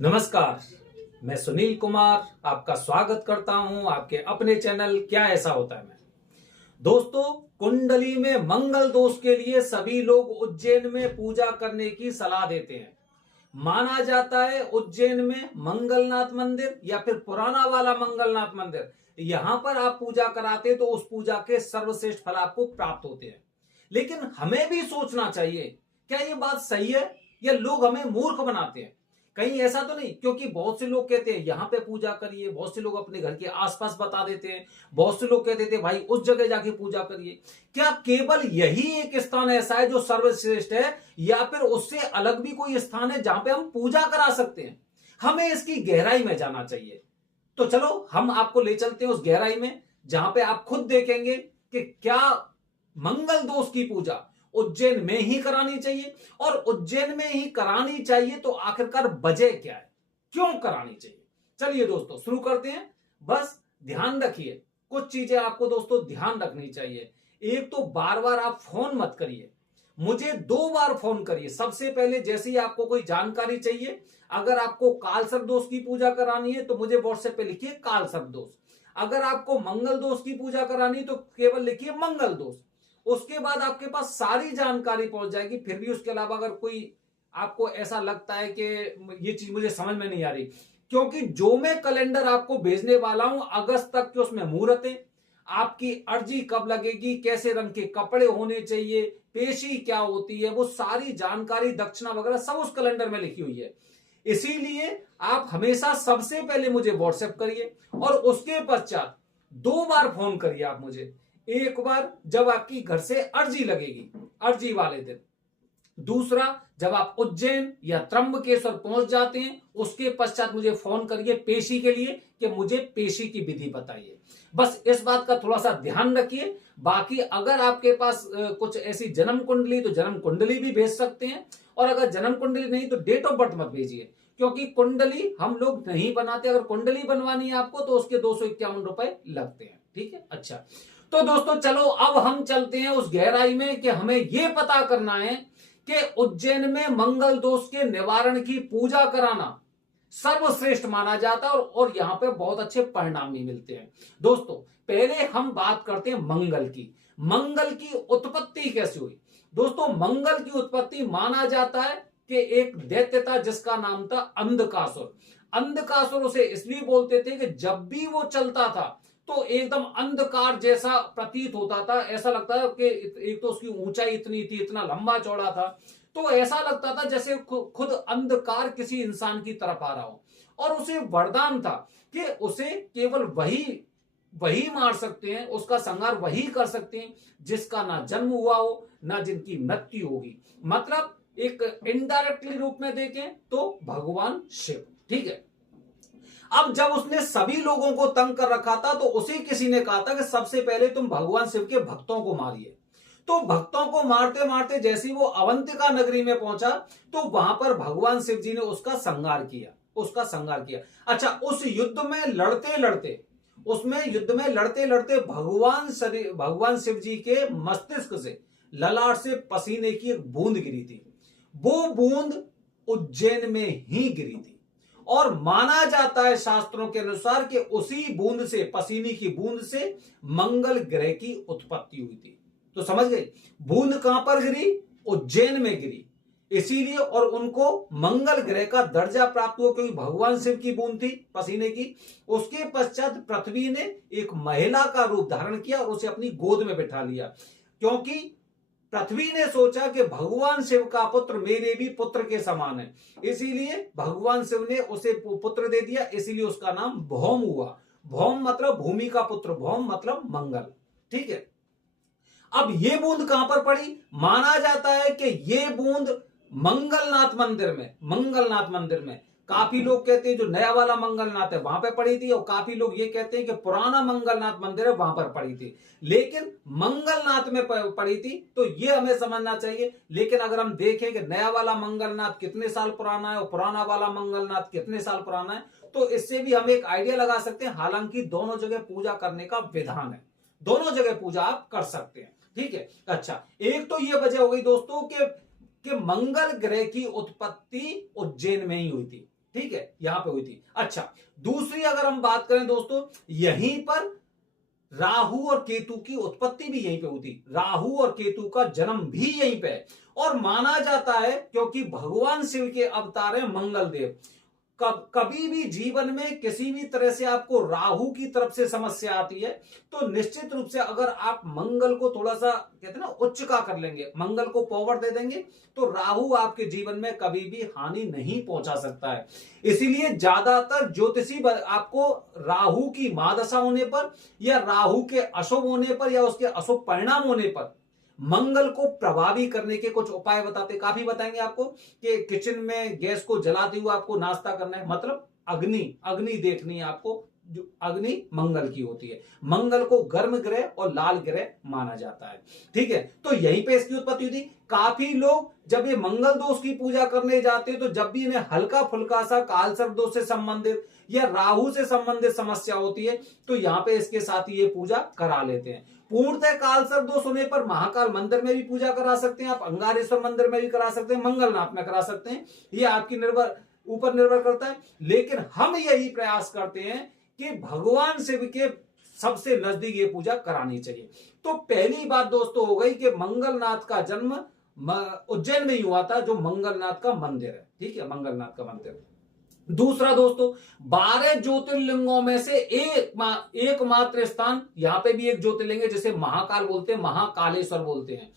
नमस्कार। मैं सुनील कुमार आपका स्वागत करता हूं आपके अपने चैनल क्या ऐसा होता है में। दोस्तों, कुंडली में मंगल दोष के लिए सभी लोग उज्जैन में पूजा करने की सलाह देते हैं। माना जाता है उज्जैन में मंगलनाथ मंदिर या फिर पुराना वाला मंगलनाथ मंदिर, यहां पर आप पूजा कराते तो उस पूजा के सर्वश्रेष्ठ फल आपको प्राप्त होते हैं। लेकिन हमें भी सोचना चाहिए, क्या ये बात सही है या लोग हमें मूर्ख बनाते हैं? कहीं ऐसा तो नहीं? क्योंकि बहुत से लोग कहते हैं यहां पे पूजा करिए, बहुत से लोग अपने घर के आसपास बता देते हैं, बहुत से लोग कहते थे भाई उस जगह जाके पूजा करिए। क्या केवल यही एक स्थान ऐसा है जो सर्वश्रेष्ठ है या फिर उससे अलग भी कोई स्थान है जहां पे हम पूजा करा सकते हैं? हमें इसकी गहराई में जाना चाहिए। तो चलो हम आपको ले चलते हैं उस गहराई में जहां पे आप खुद देखेंगे कि क्या मंगल दोष की पूजा उज्जैन में ही करानी चाहिए, और उज्जैन में ही करानी चाहिए तो आखिरकार वजह क्या है, क्यों करानी चाहिए। चलिए दोस्तों शुरू करते हैं। बस ध्यान रखिए, कुछ चीजें आपको दोस्तों ध्यान रखनी चाहिए। एक तो बार बार आप फोन मत करिए, मुझे 2 बार फोन करिए। सबसे पहले जैसे ही आपको कोई जानकारी चाहिए, अगर आपको काल सर्प दोष की पूजा करानी है तो मुझे व्हाट्सएप पे लिखिए काल सर्प दोष। अगर आपको मंगल दोष की पूजा करानी है तो केवल लिखिए मंगल दोष। उसके बाद आपके पास सारी जानकारी पहुंच जाएगी। फिर भी उसके अलावा अगर कोई आपको ऐसा लगता है कि ये चीज मुझे समझ में नहीं आ रही, क्योंकि जो मैं कैलेंडर आपको भेजने वाला हूं अगस्त तक के, उसमें मुहूर्त है, आपकी अर्जी कब लगेगी, कैसे रंग के कपड़े होने चाहिए, पेशी क्या होती है, वो सारी जानकारी दक्षिणा वगैरह सब उस कैलेंडर में लिखी हुई है। इसीलिए आप हमेशा सबसे पहले मुझे व्हाट्सएप करिए और उसके पश्चात 2 बार फोन करिए आप मुझे। एक बार जब आपकी घर से अर्जी लगेगी, अर्जी वाले दिन। दूसरा जब आप उज्जैन या त्र्यंबकेश्वर पहुंच जाते हैं उसके पश्चात मुझे फोन करिए पेशी के लिए कि मुझे पेशी की विधि बताइए। बस इस बात का थोड़ा सा ध्यान रखिए। बाकी अगर आपके पास कुछ ऐसी जन्म कुंडली तो जन्म कुंडली भी भेज सकते हैं, और अगर जन्म कुंडली नहीं तो डेट ऑफ बर्थ मत भेजिए, क्योंकि कुंडली हम लोग नहीं बनाते। अगर कुंडली बनवानी है आपको तो उसके 251 रुपए लगते हैं। ठीक है, अच्छा। तो दोस्तों चलो अब हम चलते हैं उस गहराई में कि हमें यह पता करना है कि उज्जैन में मंगल दोष के निवारण की पूजा कराना सर्वश्रेष्ठ माना जाता है और यहां पे बहुत अच्छे परिणाम भी मिलते हैं। दोस्तों पहले हम बात करते हैं मंगल की। मंगल की उत्पत्ति कैसे हुई? दोस्तों मंगल की उत्पत्ति माना जाता है कि एक दैत्य था जिसका नाम था अंधकासुर। अंधकासुर उसे इसलिए बोलते थे कि जब भी वो चलता था तो एकदम अंधकार जैसा प्रतीत होता था। ऐसा लगता है कि एक तो उसकी ऊंचाई इतनी थी, इतना लंबा चौड़ा था, तो ऐसा लगता था जैसे खुद अंधकार किसी इंसान की तरफ आ रहा हो। और उसे वरदान था कि उसे केवल वही वही मार सकते हैं, उसका संहार वही कर सकते हैं जिसका ना जन्म हुआ हो ना जिनकी मृत्यु होगी। मतलब एक इनडायरेक्टली रूप में देखें तो भगवान शिव। ठीक है, अब जब उसने सभी लोगों को तंग कर रखा था तो उसे किसी ने कहा था कि सबसे पहले तुम भगवान शिव के भक्तों को मारिए। तो भक्तों को मारते मारते जैसे ही वो अवंतिका नगरी में पहुंचा तो वहां पर भगवान शिव जी ने उसका संहार किया। अच्छा, उस युद्ध में लड़ते लड़ते भगवान शिव जी के मस्तिष्क से, ललाट से पसीने की एक बूंद गिरी थी। वो बूंद उज्जैन में ही गिरी थी और माना जाता है शास्त्रों के अनुसार कि उसी बूंद से, पसीने की बूंद से मंगल ग्रह की उत्पत्ति हुई थी। तो समझ गए, बूंद कहां पर गिरी? उज्जैन में गिरी। इसीलिए और उनको मंगल ग्रह का दर्जा प्राप्त हुआ क्योंकि भगवान शिव की बूंद थी पसीने की। उसके पश्चात पृथ्वी ने एक महिला का रूप धारण किया और उसे अपनी गोद में बैठा लिया, क्योंकि पृथ्वी ने सोचा कि भगवान शिव का पुत्र मेरे भी पुत्र के समान है, इसीलिए भगवान शिव ने उसे पुत्र दे दिया। इसीलिए उसका नाम भौम हुआ। भौम मतलब भूमि का पुत्र, भौम मतलब मंगल। ठीक है, अब ये बूंद कहां पर पड़ी? माना जाता है कि ये बूंद मंगलनाथ मंदिर में काफी लोग कहते हैं जो नया वाला मंगलनाथ है वहां पे पड़ी थी, और काफी लोग ये कहते हैं कि पुराना मंगलनाथ मंदिर है वहां पर पड़ी थी, लेकिन मंगलनाथ में पड़ी थी। तो ये हमें समझना चाहिए। लेकिन अगर हम देखें कि नया वाला मंगलनाथ कितने साल पुराना है और पुराना वाला मंगलनाथ कितने साल पुराना है, तो इससे भी हम एक आइडिया लगा सकते हैं। हालांकि दोनों जगह पूजा करने का विधान है, दोनों जगह पूजा आप कर सकते हैं। ठीक है, अच्छा, एक तो ये वजह हो गई दोस्तों कि मंगल ग्रह की उत्पत्ति उज्जैन में ही हुई थी। ठीक है, यहां पे हुई थी। अच्छा, दूसरी अगर हम बात करें दोस्तों, यहीं पर राहु और केतु की उत्पत्ति भी यहीं पे हुई थी। राहु और केतु का जन्म भी यहीं पे है और माना जाता है क्योंकि भगवान शिव के अवतार है मंगल देव। कभी भी जीवन में किसी भी तरह से आपको राहु की तरफ से समस्या आती है तो निश्चित रूप से अगर आप मंगल को थोड़ा सा कहते हैं ना उच्च का कर लेंगे, मंगल को पावर दे देंगे, तो राहु आपके जीवन में कभी भी हानि नहीं पहुंचा सकता है। इसीलिए ज्यादातर ज्योतिषी आपको राहु की महादशा होने पर या राहु के अशुभ होने पर या उसके अशुभ परिणाम होने पर मंगल को प्रभावी करने के कुछ उपाय बताते, काफी बताएंगे आपको कि किचन में गैस को जलाते हुए आपको नाश्ता करना है, मतलब अग्नि देखनी है आपको, जो अग्नि मंगल की होती है। मंगल को गर्म ग्रह और लाल ग्रह माना जाता है, ठीक है। तो यहीं पे इसकी उत्पत्ति हुई थी। काफी लोग जब ये मंगल दोष की पूजा करने जाते हैं तो जब भी इन्हें हल्का फुल्का सा कालसर्प दोष से संबंधित या राहु से संबंधित समस्या होती है तो यहाँ पे इसके साथ ही ये पूजा करा लेते हैं। पूर्णतः कालसर्प दोष होने पर महाकाल मंदिर में भी पूजा करा सकते हैं आप, अंगारेश्वर मंदिर में भी करा सकते हैं, मंगलनाथ में करा सकते हैं, ये आपकी ऊपर निर्भर करता है। लेकिन हम यही प्रयास करते हैं कि भगवान शिव के सबसे नजदीक ये पूजा करानी चाहिए। तो पहली बात दोस्तों हो गई कि मंगलनाथ का जन्म उज्जैन में ही हुआ था, जो मंगलनाथ का मंदिर है, ठीक है, मंगलनाथ का मंदिर। दूसरा दोस्तों, 12 ज्योतिर्लिंगों में से एकमात्र स्थान, यहां पे भी एक ज्योतिर्लिंग है जिसे महाकाल बोलते हैं, महाकालेश्वर बोलते हैं।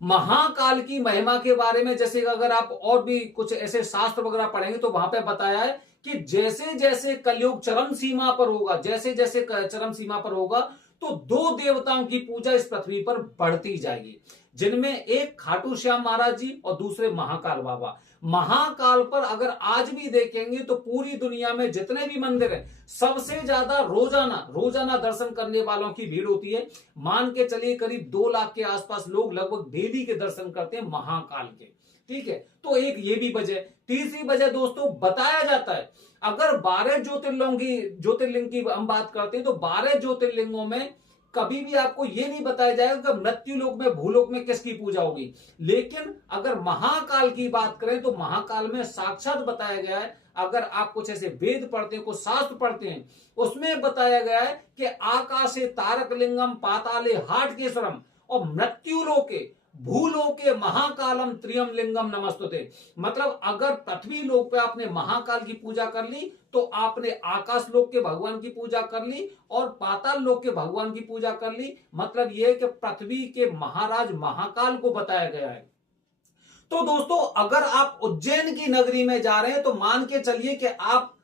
महाकाल की महिमा के बारे में जैसे अगर आप और भी कुछ ऐसे शास्त्र वगैरह पढ़ेंगे तो वहां पे बताया है कि जैसे जैसे कलयुग चरम सीमा पर होगा, जैसे जैसे चरम सीमा पर होगा तो 2 देवताओं की पूजा इस पृथ्वी पर बढ़ती जाएगी, जिनमें एक खाटू श्याम महाराज जी और दूसरे महाकाल बाबा। महाकाल पर अगर आज भी देखेंगे तो पूरी दुनिया में जितने भी मंदिर हैं सबसे ज्यादा रोजाना दर्शन करने वालों की भीड़ होती है। मान के चलिए करीब 2 लाख के आसपास लोग लगभग डेली के दर्शन करते हैं महाकाल के, ठीक है। तो एक ये भी वजह। तीसरी वजह दोस्तों, बताया जाता है अगर 12 ज्योतिर्लिंग की हम बात करते हैं तो 12 ज्योतिर्लिंगों में कभी भी आपको यह नहीं बताया जाएगा कि मृत्यु लोक में भूलोक में किसकी पूजा होगी। लेकिन अगर महाकाल की बात करें तो महाकाल में साक्षात बताया गया है, अगर आप कुछ ऐसे वेद पढ़ते हैं, कुछ शास्त्र पढ़ते हैं, उसमें बताया गया है कि आकाशे तारक लिंगम पाताले हाटकेश्वरम और मृत्यु लोके भूलोके महाकालम त्रियम लिंगम नमस्तुते। मतलब अगर पृथ्वी लोक पे आपने महाकाल की पूजा कर ली तो आपने आकाश लोक के भगवान की पूजा कर ली और पाताल लोक के भगवान की पूजा कर ली। मतलब यह है कि पृथ्वी के महाराज महाकाल को बताया गया है। तो दोस्तों, अगर आप उज्जैन की नगरी में जा रहे हैं तो मान के चलिए कि आप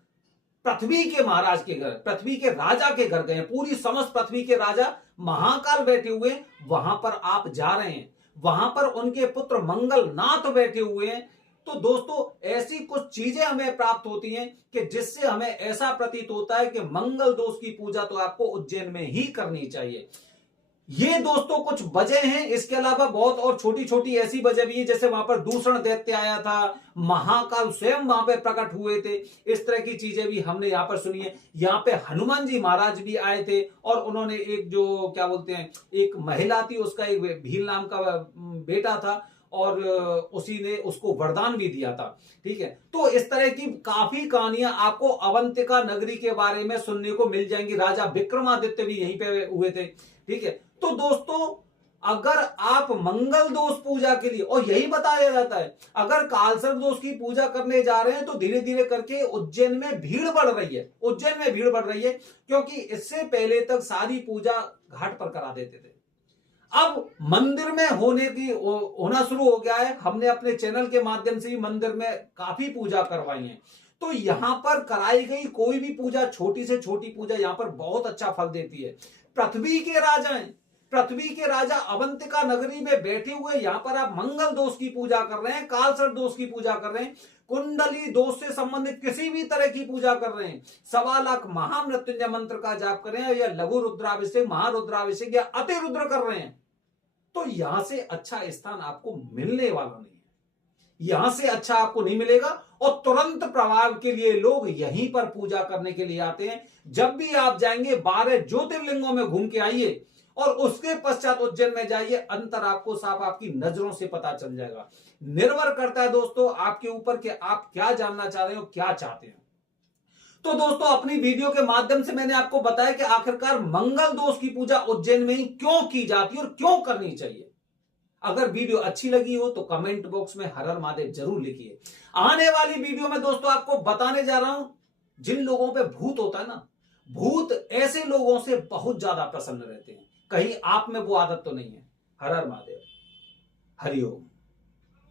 पृथ्वी के महाराज के घर, पृथ्वी के राजा के घर गए, पूरी समस्त पृथ्वी के राजा महाकाल बैठे हुए, वहां पर आप जा रहे हैं, वहां पर उनके पुत्र मंगलनाथ बैठे हुए हैं। तो दोस्तों, ऐसी कुछ चीजें हमें प्राप्त होती हैं कि जिससे हमें ऐसा प्रतीत होता है कि मंगल दोष की पूजा तो आपको उज्जैन में ही करनी चाहिए। ये दोस्तों कुछ वजह हैं, इसके अलावा बहुत और छोटी छोटी ऐसी वजह भी है, जैसे वहां पर दूषण दैत्य आया था, महाकाल स्वयं वहां पे प्रकट हुए थे, इस तरह की चीजें भी हमने यहाँ पर सुनी है। यहाँ पे हनुमान जी महाराज भी आए थे और उन्होंने एक जो क्या बोलते हैं, एक महिला थी, उसका एक भील नाम का बेटा था और उसी ने उसको वरदान भी दिया था, ठीक है। तो इस तरह की काफी कहानियां आपको अवंतिका नगरी के बारे में सुनने को मिल जाएंगी। राजा विक्रमादित्य भी यहीं पे हुए थे, ठीक है। तो दोस्तों, अगर आप मंगल दोष पूजा के लिए, और यही बताया जाता है, अगर कालसर्प दोष की पूजा करने जा रहे हैं तो धीरे धीरे करके उज्जैन में भीड़ बढ़ रही है, उज्जैन में भीड़ बढ़ रही है, क्योंकि इससे पहले तक सारी पूजा घाट पर करा देते थे। अब मंदिर में होना शुरू हो गया है। हमने अपने चैनल के माध्यम से भी मंदिर में काफी पूजा करवाई है। तो यहां पर कराई गई कोई भी पूजा, छोटी से छोटी पूजा, यहां पर बहुत अच्छा फल देती है। पृथ्वी के राजा अवंतिका नगरी में बैठे हुए, यहां पर आप मंगल दोष की पूजा कर रहे हैं, कालसर्प दोष की पूजा कर रहे हैं, कुंडली दोष से संबंधित किसी भी तरह की पूजा कर रहे हैं, 1.25 लाख महामृत्युंजय मंत्र का जाप कर रहे हैं, या लघु रुद्राभिषेक, महारुद्राभिषेक या अति रुद्र कर रहे हैं, तो यहां से अच्छा स्थान आपको मिलने वाला नहीं है। यहां से अच्छा आपको नहीं मिलेगा और तुरंत प्रभाव के लिए लोग यहीं पर पूजा करने के लिए आते हैं। जब भी आप जाएंगे 12 ज्योतिर्लिंगों में घूम के आइए और उसके पश्चात उज्जैन में जाइए, अंतर आपको साफ आपकी नजरों से पता चल जाएगा। निर्भर करता है दोस्तों आपके ऊपर कि आप क्या जानना चाह रहे हो, क्या चाहते हैं। तो दोस्तों अपनी वीडियो के माध्यम से मैंने आपको बताया कि आखिरकार मंगल दोष की पूजा उज्जैन में ही क्यों की जाती है और क्यों करनी चाहिए। अगर वीडियो अच्छी लगी हो तो कमेंट बॉक्स में हर हर महादेव जरूर लिखिए। आने वाली वीडियो में दोस्तों आपको बताने जा रहा हूं, जिन लोगों पे भूत होता है ना, भूत ऐसे लोगों से बहुत ज्यादा प्रसन्न रहते हैं। कहीं आप में वो आदत तो नहीं है। हर हर महादेव, हरिओम।